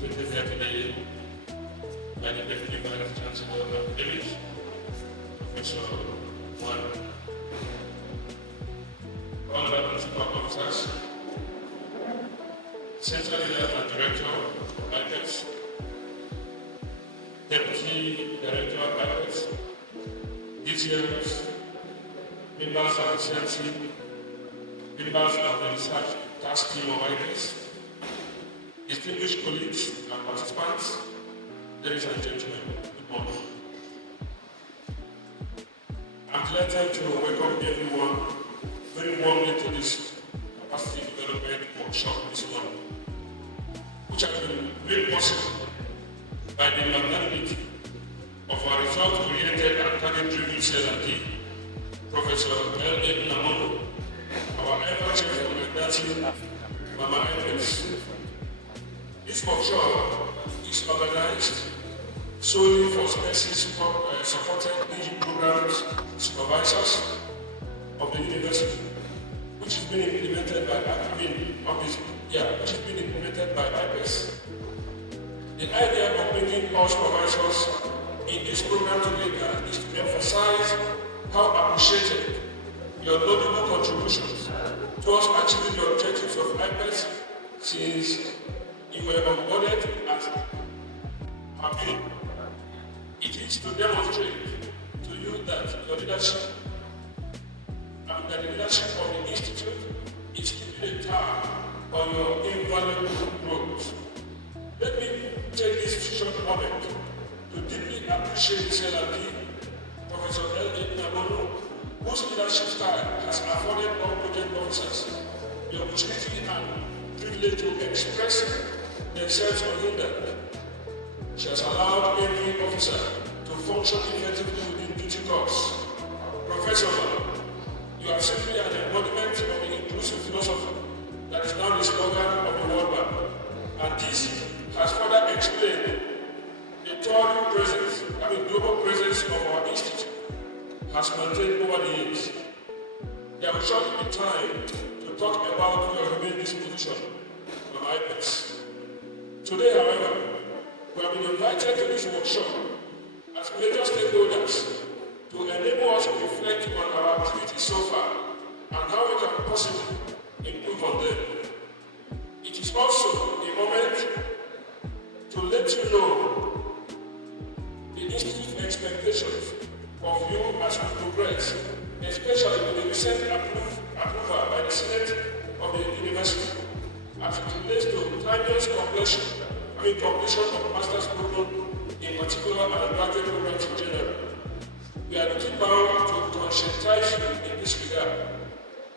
presented here today by the Deputy Vice Chancellor of the Village, Professor Juan. Honorable Principal Officers, Central Leader and Director of IPESS, Deputy Director of IPESS, DTMs, members of the CNC, members of the research task team of IPESS, distinguished colleagues and participants, ladies and gentlemen, good morning. I'm delighted to welcome everyone very warmly to this capacity development workshop this morning, which has been made possible by the magnanimity of our result-oriented and target-driven CLRD, Professor L.A. Namono, our ever-chief commander, Mama IPESS. This workshop is organized solely for SPESSE supported PG programs supervisors of the university, which is being implemented by IPESS. The idea of bringing all supervisors in this program together is to emphasize how appreciated your notable contributions towards achieving the objectives of IPESS since you were onboarded at our beginning. It is to demonstrate to you that your leadership and that the leadership of the Institute is keeping a tab on your invaluable growth. Let me take this short moment to deeply appreciate the CLRD, Professor L.A. Namono, whose leadership style has afforded all project officers the opportunity and privilege to express themselves unhindered. She has allowed every officer to function effectively within duty course. Professor, you are simply an embodiment of the inclusive philosophy that is now the slogan of the World Bank, and this has further explained the global presence of our institute has maintained over the years. There will shortly be time to talk about your remaining disposition from IPESS. Today, however, we have been invited to this workshop as major stakeholders to enable us to reflect on our activities so far and how we can possibly improve on them. It is also a moment to let you know the Institute's expectations of you as we progress, especially with the recent approval by the Senate of the University as it relates to timeless completion of master's program in particular and graduate programs in general. We are looking bound to conscientize you in this regard.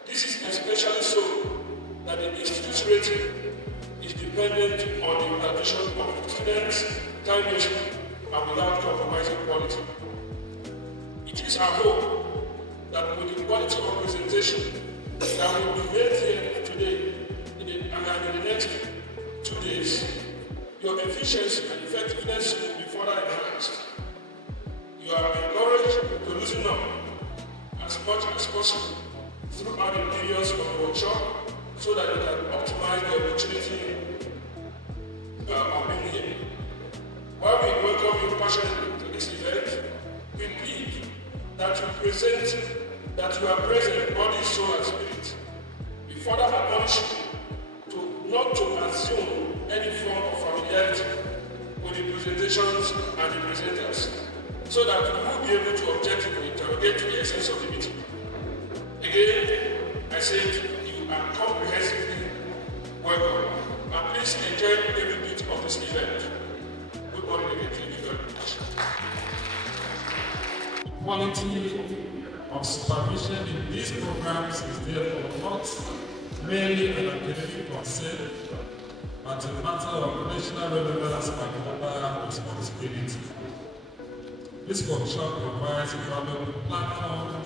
This is especially so that the Institute's rating is dependent on the graduation of students timelessly and without compromising quality. It is our hope that with the quality of presentation that will be made here today and in the next 2 days, your efficiency and effectiveness will be further enhanced. You are encouraged to loosen up as much as possible throughout the periods of the workshop so that you can optimize the opportunity of being here. While we welcome you passionately to this event, we believe that you are present body, soul, and spirit. We further admonish you not to assume any form of familiarity with the presentations and the presenters, so that we will be able to objectively interrogate the essence of the meeting. Again, I said you are comprehensively welcome, and please enjoy every bit of this event. Good morning again, thank you very much. Quality of supervision in these programs is therefore not merely an academic concern, but a matter of national relevance and global responsibility. This workshop provides a valuable platform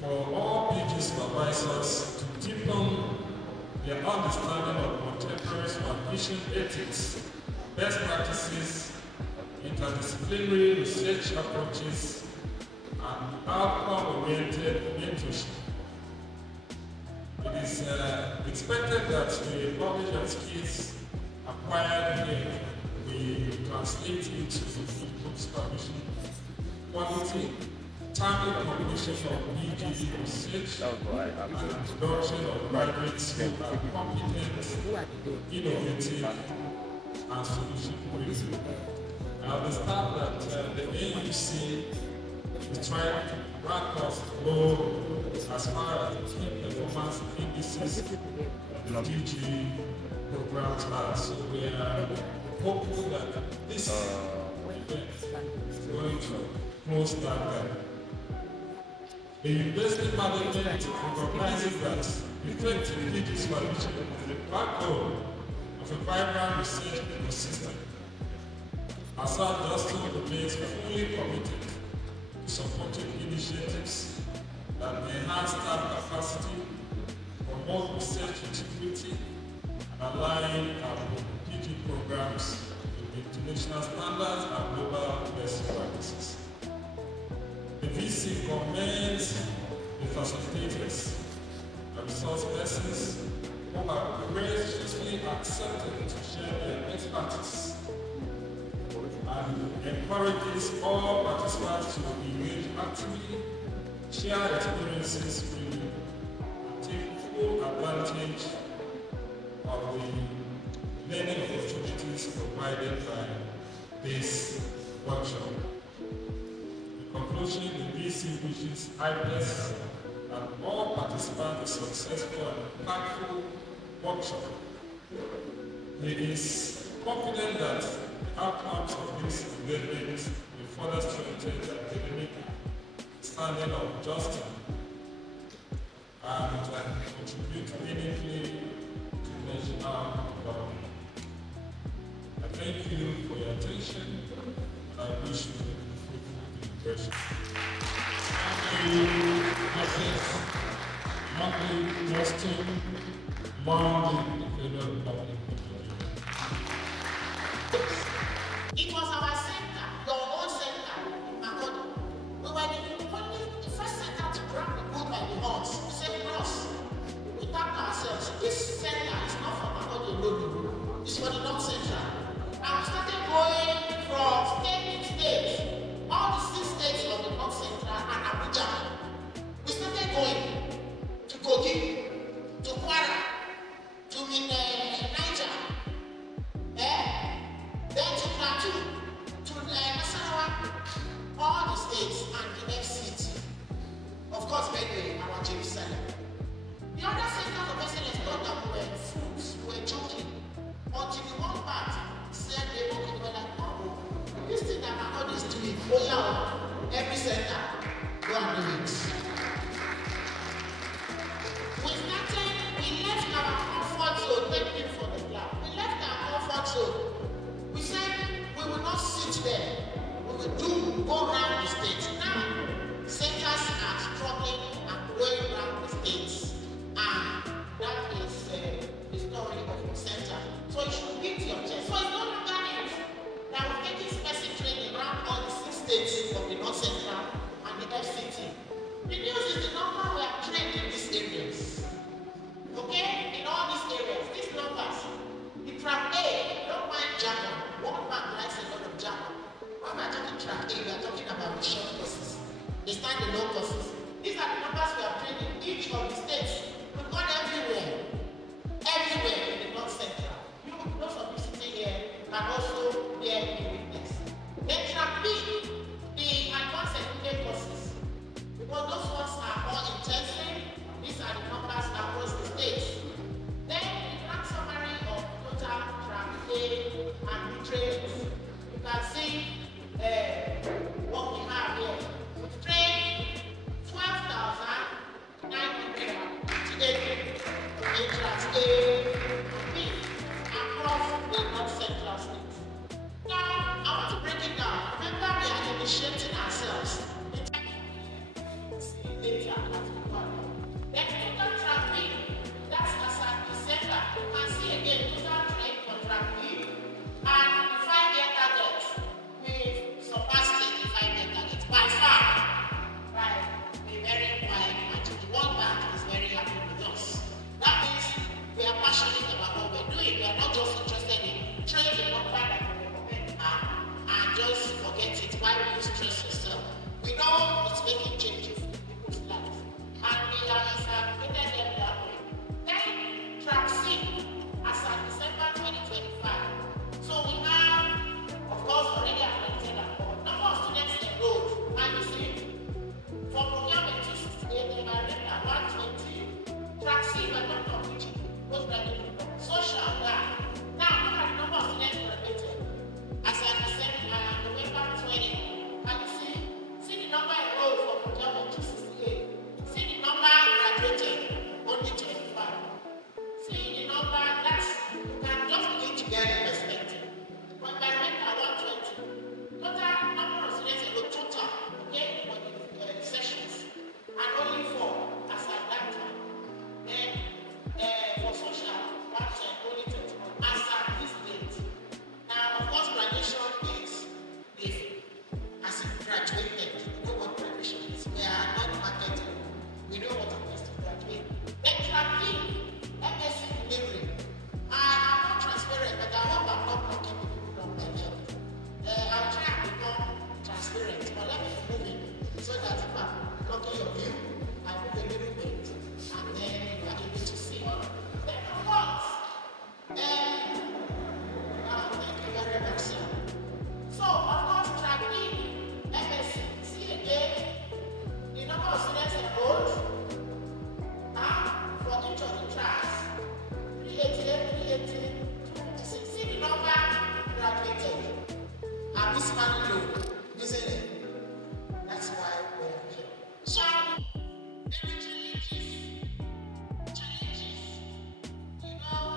for all PG supervisors to deepen their understanding of contemporary supervision ethics, best practices, interdisciplinary research approaches, and outcome-oriented mentorship. It is expected that the knowledge and skills acquired here translate into improved supervision, quality, timely completion of BGD research, and the production of graduates who are competent, innovative, and solution-oriented. I understand that the AUC is trying to rank us low as far as the key performance indices of the DG programs are. So we are hopeful that this event is going to close that gap. The university management recognizes that effective DG supervision is the backbone of a vibrant research ecosystem. As our JOSTUM remains fully committed to supporting initiatives that enhance staff capacity, promote research integrity, and align our PG programs with international standards and global best practices. The VC commends the facilitators and resource persons who have graciously accepted to share their expertise and encourages all participants to engage actively, share experiences freely, and take full advantage of the learning opportunities provided by this workshop. In conclusion, the VC wishes IPESS and all participants a successful and impactful workshop. It is confident that the outcomes of this engagement will further strengthen the academic standing of JOSTUM and contribute meaningfully to national development. I thank you for your attention, and I wish you a fruitful impression. Thank you, IPESS, monthly JOSTUM, long in the federal public. It was our center, your own center, Makoto. We were the first center to grab the bull by the horns. We said, Ross, we tapped ourselves. This center is not for Makoto alone. It's for the North Central. And we started going from state to state, all the 6 states of the North Central and Abuja. We started going to Kogi, to Kwara, to Niger. Then to Plateau, to Nasarawa, all the states and the FCT. Of course, Benue, our Jerusalem. The other centers of excellence thought that we were fools, we were joking. Until the one part said they were like, oh, this thing that Makod is doing, oh yeah, every center, go and do it. We left our comfort zone, thank you for the clap. We left our comfort zone. We said we will not sit there. We will go around the states. Now, centers are struggling and going around the states. And that is the story of the center. So you should beat your chest. So it's no longer news. Now we're taking SPESSE training around all the 6 states of the North Central and the FCT. The news is the number we are trained in these areas. Okay? In all these areas, these numbers. The track A, don't mind Japan. One man likes a lot of Japan. When we're talking track A, we are talking about the short courses. They stand the long courses. These are the numbers we are training in each of the states. We've gone everywhere. Everywhere in the North Central. You, those of you sitting here, can also bear a witness. Then track B, the advanced certificate courses. Because those ones are more intensive. These are the numbers across the states. Then the grand summary of total track A and the trainings. You can see what we have here. We've trained 12,958 in tracks A and B across the North Central states. outstanding loan, isn't it? That's why we are here. So, every challenges, you know,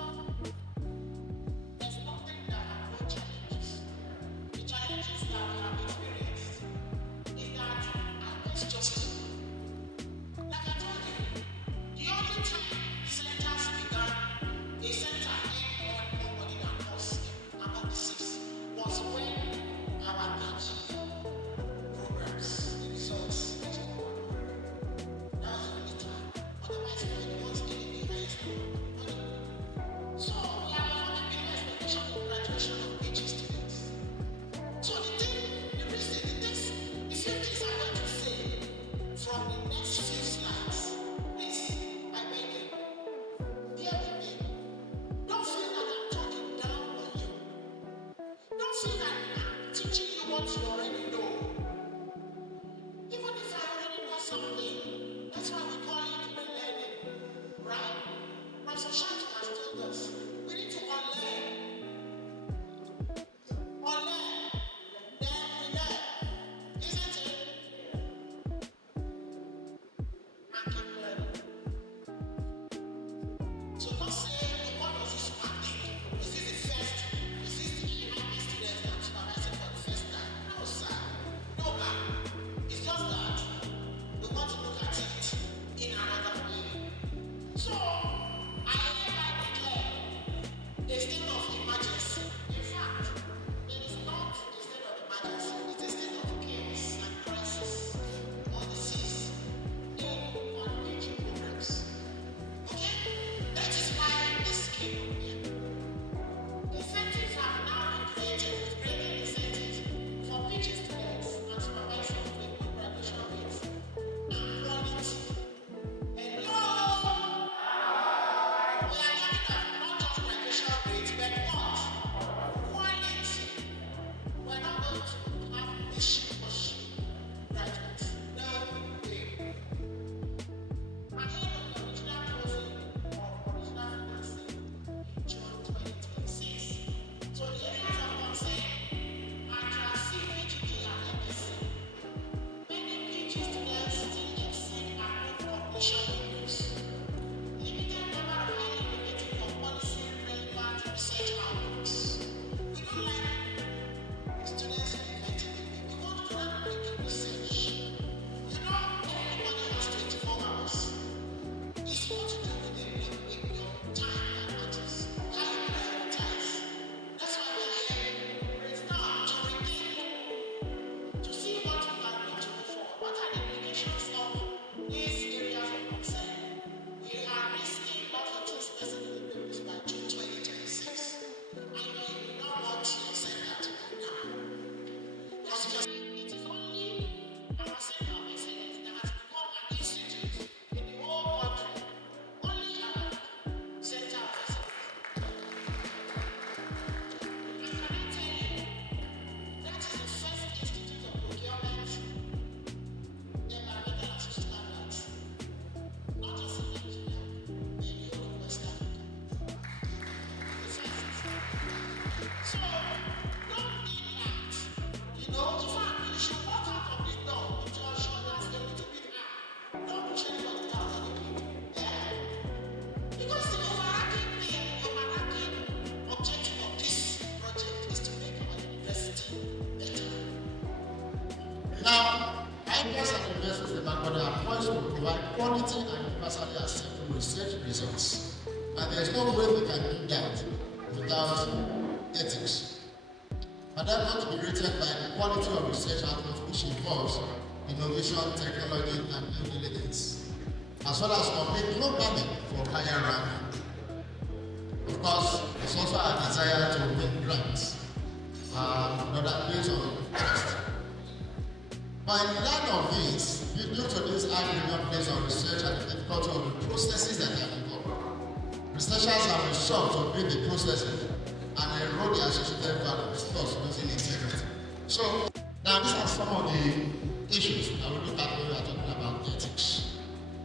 there's nothing that are no challenges. The challenges that we have experienced is that IPESS JOSTUM. Like I told you, the only time centers began, a center aimed on nobody than us among the six, was when our PG programs, the results, that was the only time. Otherwise, we were the ones getting the highest money. So we are having below expectation for graduation of PG students. So the few things I'm going to say from the next few slides, please, I beg you, bear with me. Don't feel that I'm talking down on you. Don't feel that I'm teaching you what you already know. Even if I already know something, that's why we call it relearning, right? Professor Shantu has told us we need to unlearn, then relearn, isn't it? And keep learning. So don't say, what does this man think? Is this the first? Is this the IPESS students that I'm supervising for the first time? No, sir. No, ma'am. It's just that we want to look at it in another way. So, I hereby declare a state of emergency. In fact, it is not a state of emergency, it's a state of chaos and crisis on the seas in on-PG programs. Okay? That is why this came here. Incentives have now been created with greater incentives for PG students and supervisors with good graduation rates and quality. Hello! We are talking about not just graduation rates, but what? Quality. We're not going to have wishy-washy graduates. No way. Ahead of the original closing of original financing in June 2026. So the areas of concern are Class C, PGD, and MSc. Many PG students still exceed approved completion windows. Limited number of highly innovative or policy-relevant research outputs. We don't like students inventing the wheel. We want groundbreaking research. You know, everybody has 24 hours. It's what to do with your time that matters. How you prioritize. That's why we're here. It's not to rethink, to see what we can do to before. What are the implications of these areas of concern? We are risking not hitting specific goals by June 2026. I know you do not want your center to go down. That's just it is only our center of excellence that has become an institute in the whole country. Only our center of excellence. And can I tell you, that is the first institute of procurement, environmental and social standards, not just in Nigeria, but in the whole of West Africa. The first. So, don't think that, in fact, you should walk out of this door with your shoulders a little bit high. Don't push anybody down anyway. Yeah. Because the overarching objective of this project is to make our university better. Now, IPESS and universities in Magoda are poised to provide quality and universally acceptable research results. And there is no way we can do that without ethics. And that not to be rated by the quality of research output which involves innovation, technology, and due diligence, as well as compete globally for higher ranking. Of course, it's also our desire to win grants, that based on trust. But in light of this, due to this high premium placed on research and the difficulty of the processes that are involved, researchers have resorted to build the processes and erode the associated values, thus losing integrity. So, now these are some of the issues that we look at when we are talking about ethics.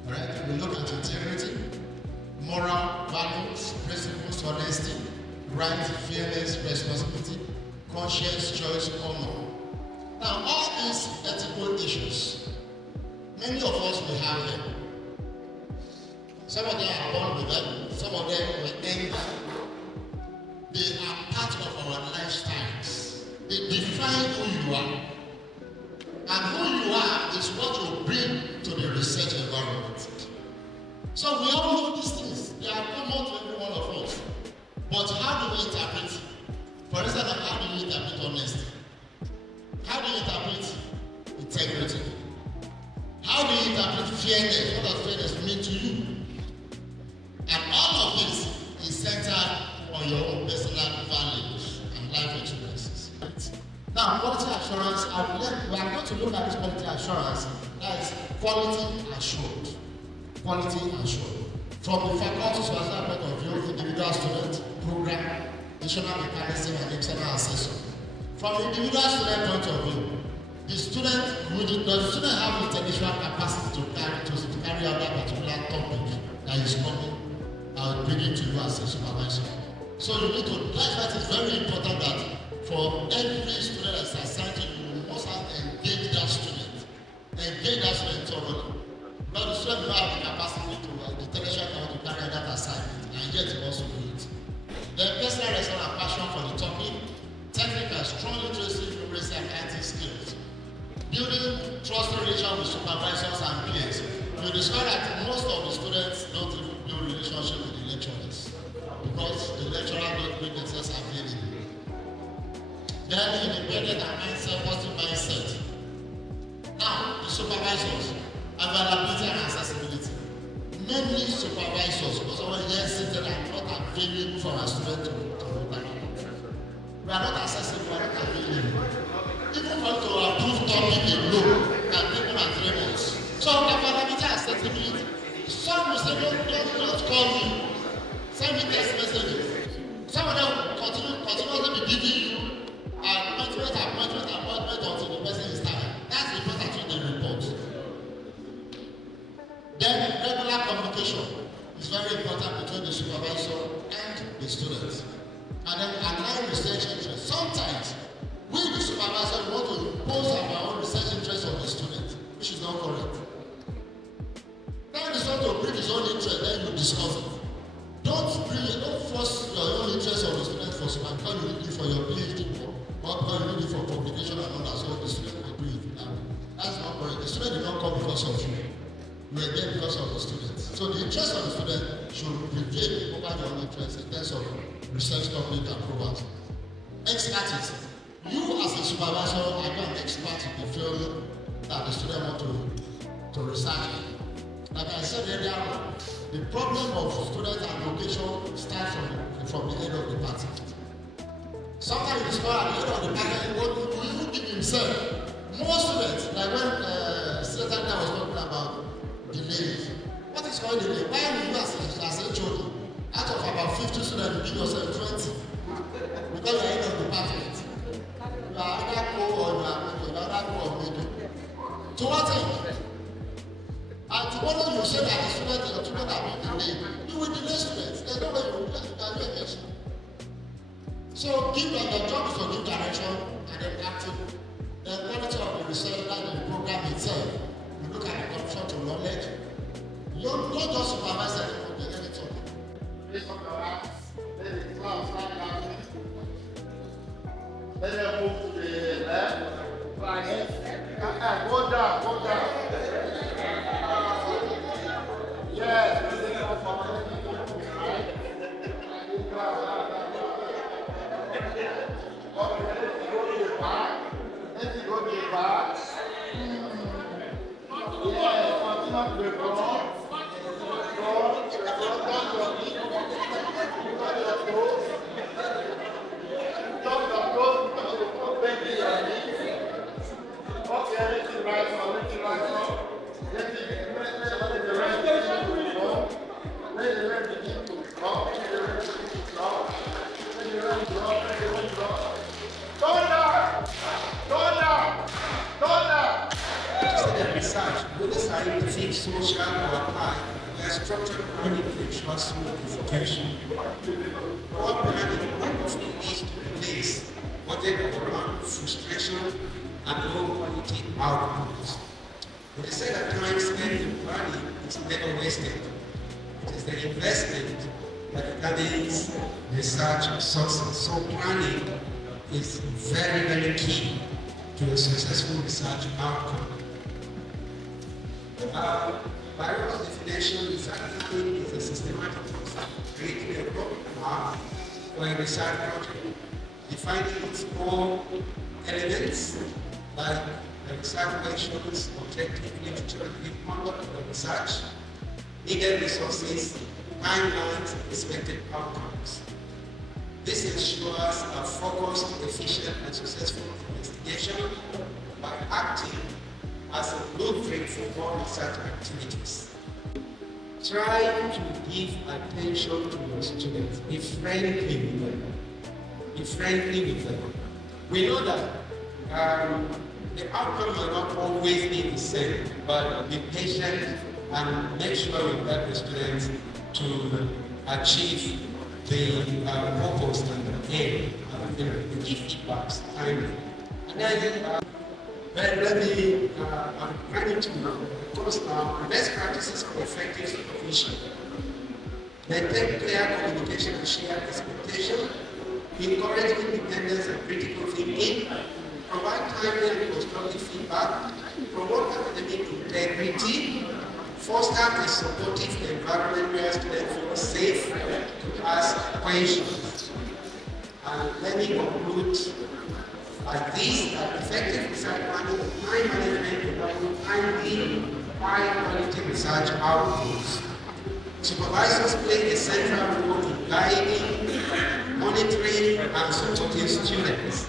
Alright, we look at integrity, moral values, principles, honesty, right, fairness, responsibility, conscience, choice, honor, Now, all these ethical issues, many of us will have them. Some of them are born with them, some of them will end them. They are part of our lifestyles. They define who you are. And who you are is what you bring to the research environment. So we all know these things. They are common to every one of us. But how do we interpret? For instance, how do you interpret honesty? How do you interpret integrity? How do you interpret fairness? What does fairness mean to you? And all of this is centered on your own personal values and life experiences. Now, quality assurance, we are going to look at this quality assurance, that is quality assured. Quality assured. From the faculty supervisor point of view, individual student, program, national mechanism, and external assessor. From the individual student point of view, does the student have intellectual capacity to carry out that particular topic that is coming bringing to you as a supervisor? So you need to, that's why it's very important that for every student that's assigned to you, you must have engage that student. Engage that student thoroughly. Because the student will have the capacity to, the intellectual capacity to carry out that assignment, and yet to also do it. Then personal response and passion for the topic, technical, strong literacy, numeracy, and IT skills. Building trust relations with supervisors and peers. You discover that most of the students don't even build relationship with the lecturers because the lecturer don't make themselves available. Then independent and mindset, positive mindset. Now, the supervisors, availability and accessibility. Many supervisors, because our universities are not available for our students to look at. We are not accessible, we are not available. Even for to approve topic in law can take on 3 months. So availability and accessibility. Some will say, don't call me. Send me text messages. Some of them continuously be giving you appointment until the person is tired. That's the important thing they report. Then regular communication is very important between the supervisor and the students. And then align research interests. Sometimes we, the supervisor, want to impose our own research interests on the student, which is not correct. Then the student will bring his own interest, then you discuss it. Don't force your own interest on the student for some, because you need it for your PhD work, or because you need it for publication and all that, so the student will do it. That's not correct. The student did not come because of you. You are there because of the student. So the interest of the student should prevail over your own interest in terms of research topic and programs. Expertise. You as a supervisor are not an expert in the field that the student want to research in. Like I said earlier on, the problem of student allocation starts from the head of the department. Sometimes you discover at the head of the department what he will even give himself. Most students, like when Senator was talking about delays. What is called delay? Why will you as a HOD, out of about 50 students, you give yourself 20? Because you are head of the department. You are either co or you are other co or middle. To what end? And tomorrow you say that the students are being delayed. You will delay students. There's no way you will do it. So give them the job is to give direction and then active. The quality of the research and the program itself. You look at the connection to knowledge. You don't just supervise anyone with any topic. Raise up your hands. Let the class stand down. Let them move to the left. Go down, go down. Yes. Let it go to the back. Yes, continue to the front. Social or applied, where structured learning ensures smooth execution. What planning needs to replace what subject around frustration and low quality outcomes. It is said at times spent in planning is never wasted. It is the investment that determines research success. So planning is very, very key to a successful research outcome. By Ross' definition, research planning is a systematic process of creating a roadmap for a research project, defining its core elements like the research questions, objective literature review conduct of the research, needed resources, timelines, and expected outcomes. This ensures a focused, efficient, and successful investigation by acting as a blueprint for all research activities. Try to give attention to your students. Be friendly with them. Be friendly with them. We know that the outcome may not always be the same, but be patient and make sure you help the students to achieve the purpose and the aim of the give feedbacks timely. And then, let me, I'm ready to now, of course, best practices for effective supervision. Maintain clear communication and shared expectation, encourage independence and critical thinking, provide timely and constructive feedback, promote academic integrity, foster a supportive environment where students feel safe to ask questions. And let me conclude like this, that effective research planning and time management providing timely, high-quality research outputs. Supervisors play a central role in guiding, monitoring, and supporting students.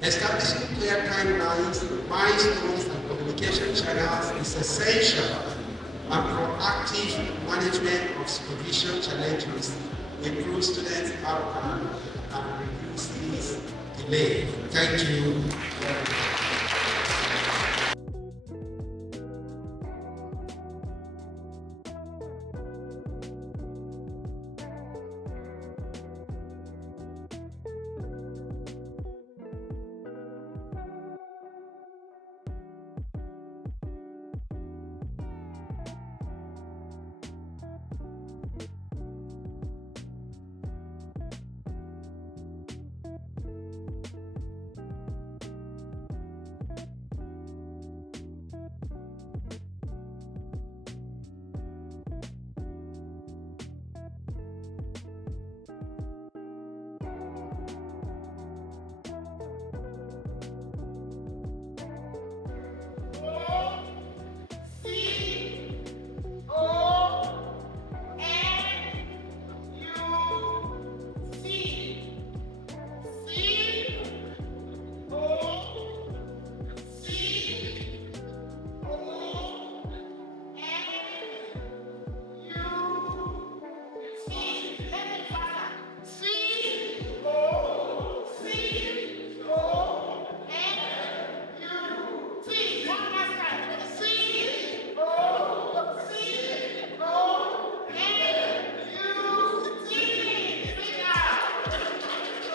Establishing clear timelines, milestones, and communication channels is essential, and proactive management of supervision challenges improve students' outcome and reduces delay. Thank you.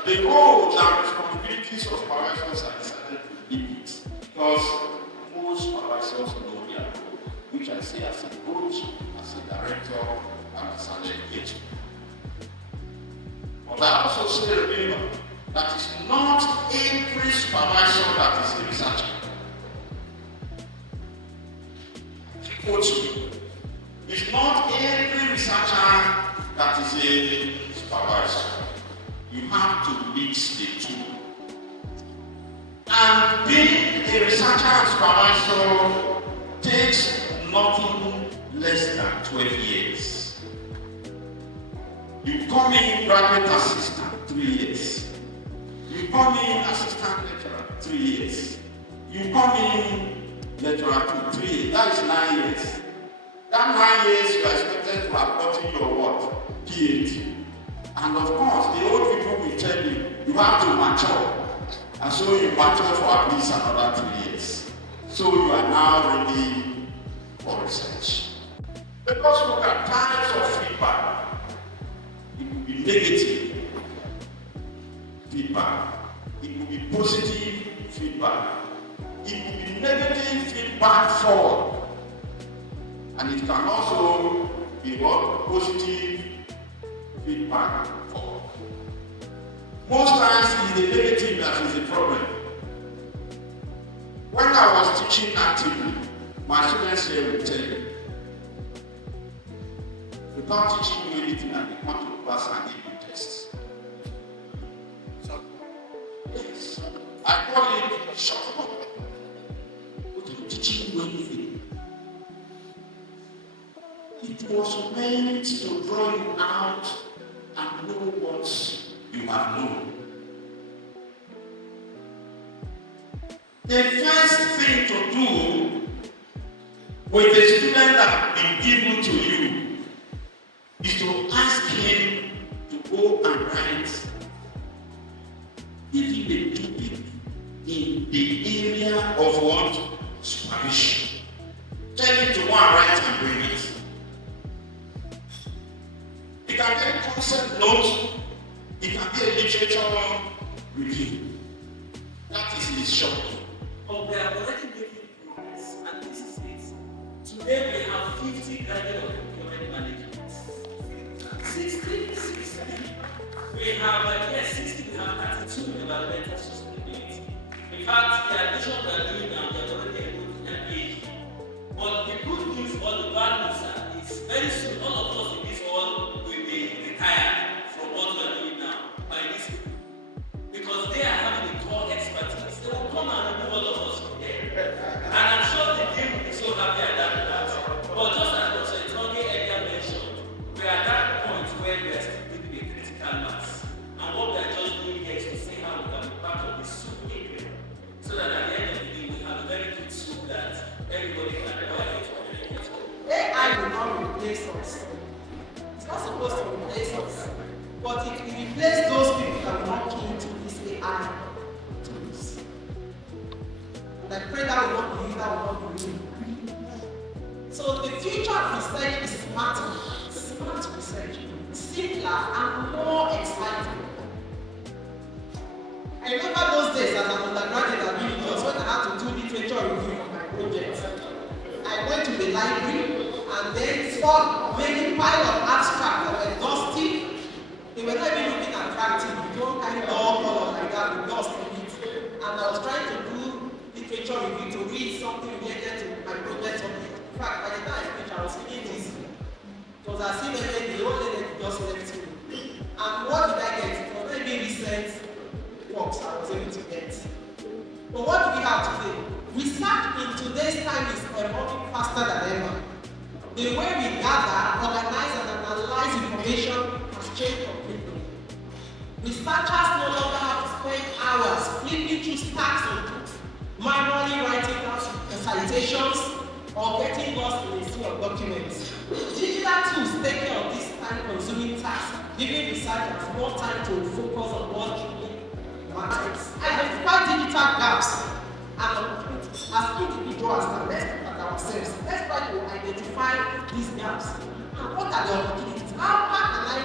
The roles and responsibilities of supervisors are decided to limit because most supervisors know their role, which I see as a coach, as a director, and as an educator. But I also say, remember, that it's not every supervisor that is a researcher. Coach, it's not every researcher that is a supervisor. You have to mix the two. And being a researcher and supervisor takes nothing less than 12 years. You come in graduate assistant, 3 years. You come in assistant lecturer, 3 years. You come in lecturer 2, 3 years. That is 9 years. That 9 years you are expected to have gotten your what? PhD. And of course, the old people will tell you, you have to mature. And so you mature for at least another 2 years. So you are now ready for research. Because look at types of feedback. It could be negative feedback. It will be positive feedback. It will be negative feedback forward. And it can also be what? Positive feedback forward. Most times it's the negative that is the problem. When I was teaching actively, my students here will tell you, without teaching you anything and they come to class and give you tests. So, yes, I call it shock. Without teaching you anything. It was meant to draw you out and know what you have known. The first thing to do with a student that has been given to you is to ask him to go and write even a topic in the area of what? Supervision. Tell him to go and write and bring it. It can be a concept note, it can be a literature review. That is his shop. Oh, we are already making progress, and this is it. Today we have 50 graduate of procurement management. 60. We have, 60, we have 32 environmental sustainability. In fact, the addition we are doing now, we are already able to engage. But the good news or the bad news is very soon all of us in this world will be retired from what we are doing now by this people. Because they are having the core expertise. They will come and remove all of us from there. And I'm sure the team will be so happy at that point. But just as Dr. Itoge earlier mentioned, we are at that point where we are still building a critical mass. And what we are just doing here is to see how we can be part of this soup area. So that at the end of the day, we have a very good soup that everybody can buy it for. AI will not replace us. It's not supposed to replace us. But it will replace those people that are not keen to this AI tools. Like pray that will not be you, that will not be you. So the future of research is smarter, smart research, simpler and more exciting. I remember those days as an undergraduate at university when I had to do literature review for my project. I went to the library and then saw many pile of abstracts that were dusty. They were not even looking attractive. You don't kind of color like that with dust in it. And I was trying to do literature review to read something related to my project. In fact, by the time I finished, I was feeling dizzy. It was as if the whole day just left me. And what did I get? It was very recent works I was able to get. But what do we have today? Research in today's time is evolving faster than ever. The way we gather, organize, and analyze information has changed completely. Researchers no longer have to spend hours flipping through stacks of books, manually writing down citations, or getting lost in a sea of documents. Digital tools take care of this time-consuming task, giving researchers more time to focus on what truly matters. Identify digital gaps and opportunities. As individuals, now let's look at ourselves. Let's try to identify these gaps. And what are the opportunities? How can I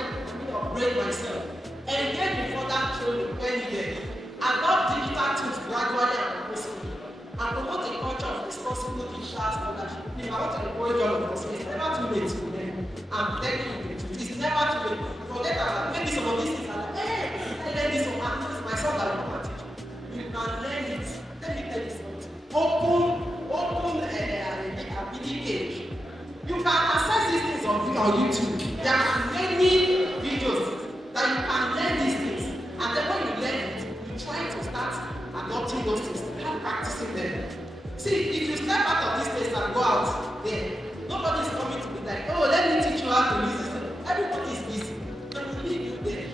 upgrade myself? Engage in further training when needed. Adopt digital tools gradually and purposefully. And promote a culture of responsible digital scholarship. I want to encourage all of us. It's never too late to learn. I'm telling you, it's never too late. Forget about maybe some of these things are like, hey, I learned this from my son that I want to teach. You can learn it. Let me tell you something. Open ability page. You can access these things on YouTube. There are many videos that you can learn these things. And then when you learn it, you try to start adopting those things and practicing them. See, if you step out of this place and go out there, nobody's coming to be like, oh, let me teach you how to use this thing. Everybody is busy. They will leave you there.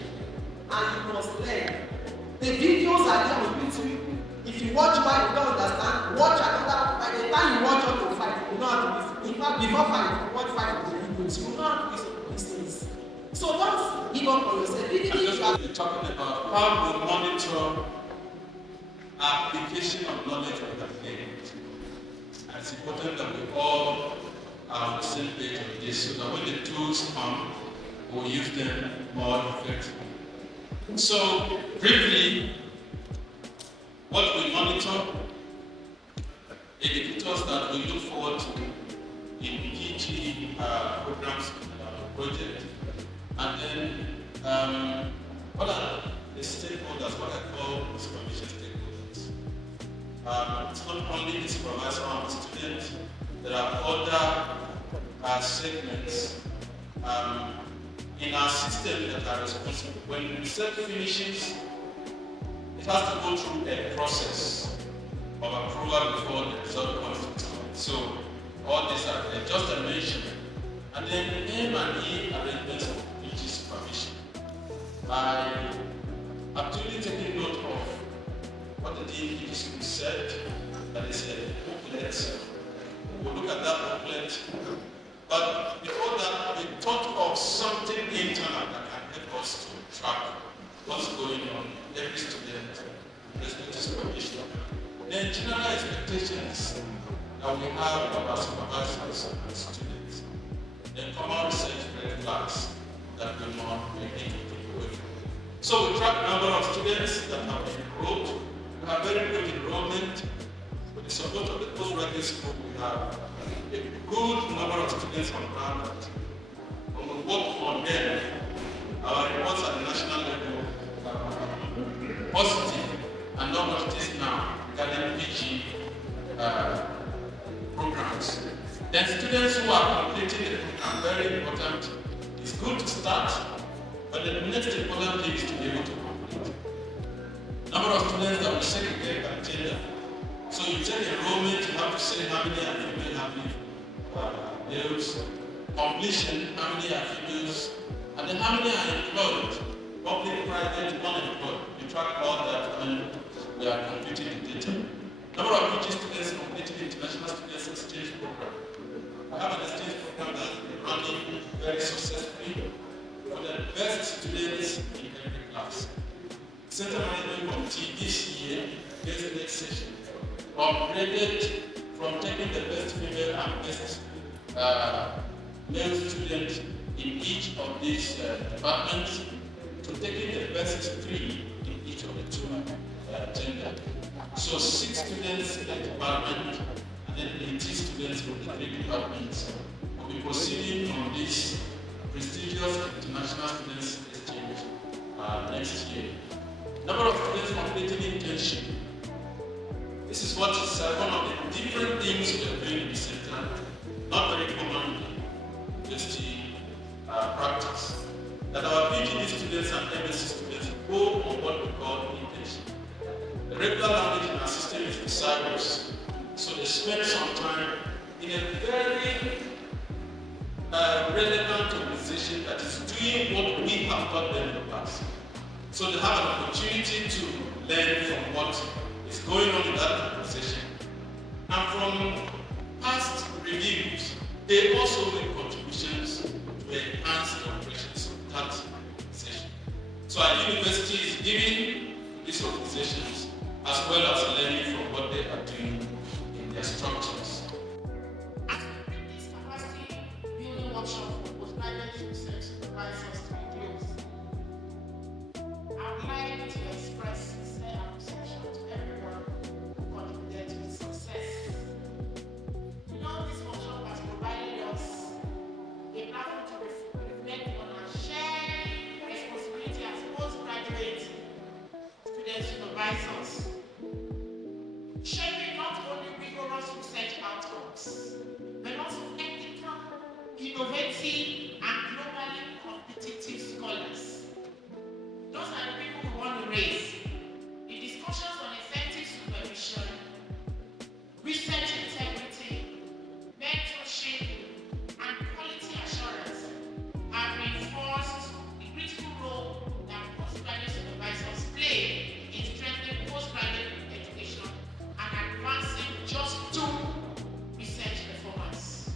And you must learn. The videos are there on YouTube. If you watch one, you don't understand, watch another. By the time you watch up to 5, you know how to listen. In fact, before 5, you watch 5 of the videos, you know how to listen to these things. So don't give up on yourself. I'm just going to be talking about how to monitor application of knowledge we have gained. And it's important that we all are on the same page on this so that when the tools come, we'll use them more effectively. So, briefly, What we monitor, indicators that we look forward to in PG programs project, and then what are the stakeholders, what I call supervision stakeholders. It's not only the supervisor and the student, there are other segments in our system that are responsible. When research finishes, it has to go through a process of approval before the result comes to town. So all these are just a mention. And then M&E arrangements for PG supervision. I'm duly taking note of what the Dean PG School said, that is a booklet. We'll look at that booklet. But before that, we thought of something internal that can help us to track what's going on every student, respect to supervision. Then general expectations that we have of our supervisors and students. Then common research red flags that we want to take away from. So we track number of students that have enrolled. We have very good enrollment. With the support of the postgraduate school, we have a good number of students on ground. When we work on them, our reports at the national level are positive, and not what it is now regarding PG programs. Then students who are completing the program, very important. It's good to start, but the next important thing is to be able to complete. Number of students that will segregate by gender. So you take enrollment, you have to say how many are female, how many males. Completion, how many are females, and then how many are employed, public, private, unemployed. You track all that when we are computing the data. Number of PG students completing the international students exchange program. I have an exchange program that has been running very successfully for the best students in every class. Center Management Committee this year, this next session, upgraded from taking the best female and best male students in each of these departments to taking the best 3 in each of the 2 genders. So 6 students in the department and then 18 students from the 3 departments will be proceeding on this prestigious international students exchange next year. Number of students completing internship. This is what is one of the different things we are doing in the center, not very common in university practice. That our PhD students and MSc students go on what we call internship. The regular language in our system is the Cyprus, so they spend some time in a very relevant organization that is doing what we have taught them in the past. So they have an opportunity to learn from what is going on in that organization. And from past reviews, they also make contributions to enhance the operations of that organization. So our university is giving these organizations as well as learning from what they are doing in their structures. As we bring this capacity building workshop for postgraduate research supervisors to be closed, I would like to express sincere appreciation to everyone who contributed to its success. You know, this workshop has provided us a platform to reflect on our shared responsibility as postgraduate student supervisors, shaping not only rigorous research outcomes, but also ethical, innovative, and globally competitive scholars. Those are the people we want to raise. The discussions on effective supervision, research integrity, mentorship, and quality assurance have reinforced the critical role that postgraduate supervisors play in strengthening postgraduate education and advancing JOSTUM research performance.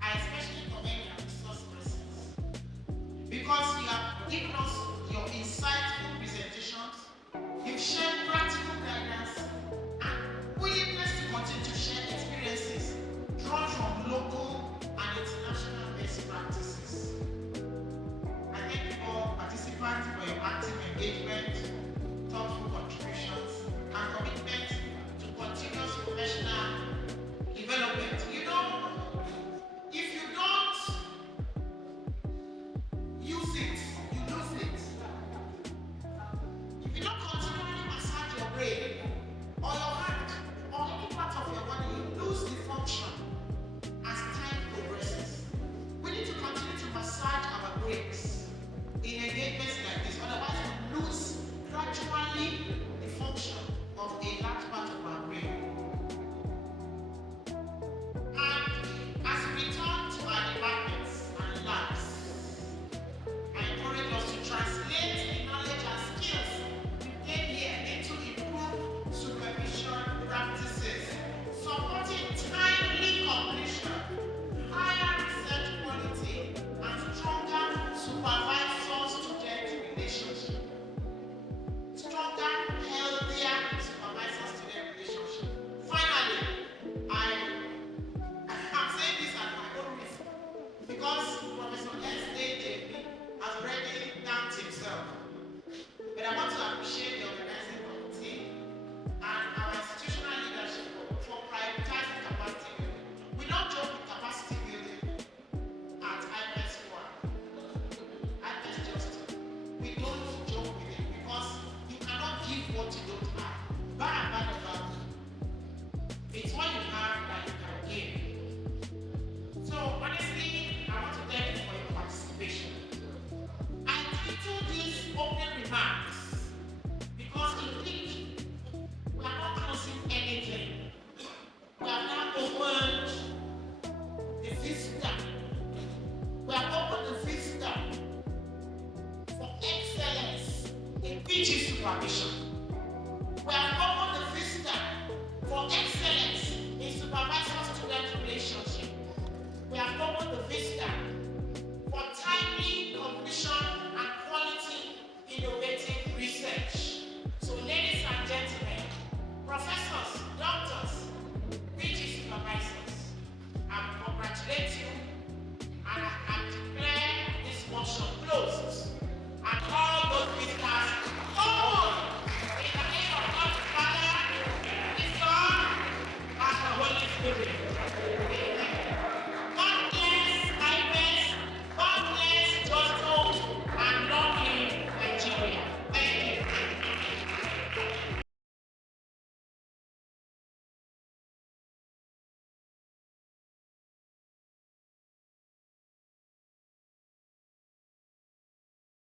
I especially commend your resource persons because you have given us your insightful presentations. You've shared practical brain or your hand or any part of your body lose the function as time progresses. We need to continue to massage our brains in engagements like this, otherwise we lose gradually the function of a large part of our brain. And as we return to our departments and labs, I encourage us to translate the knowledge and skills we gain here into improved supervision practices, supporting timely completion, higher research quality, and stronger supervisor-student relationship. Stronger, healthier supervisor-student relationship. Finally, I'm saying this at my own risk because Professor S.A.J.B. has already thanked himself. But I want to appreciate the organizing committee and our institutional leadership for prioritizing capacity building. We don't joke with capacity building at IPESS 1, IPESS JOSTUM. We don't joke with it because you cannot give what you don't have. Bad about it. It's what you have that you can give. So honestly, I want to thank you for your participation. I titled these opening remarks because indeed we are not closing anything. We have now opened the vista. We have opened the vista for excellence in PG supervision. We have opened the vista for excellence in supervisor-student relationship. We have opened the vista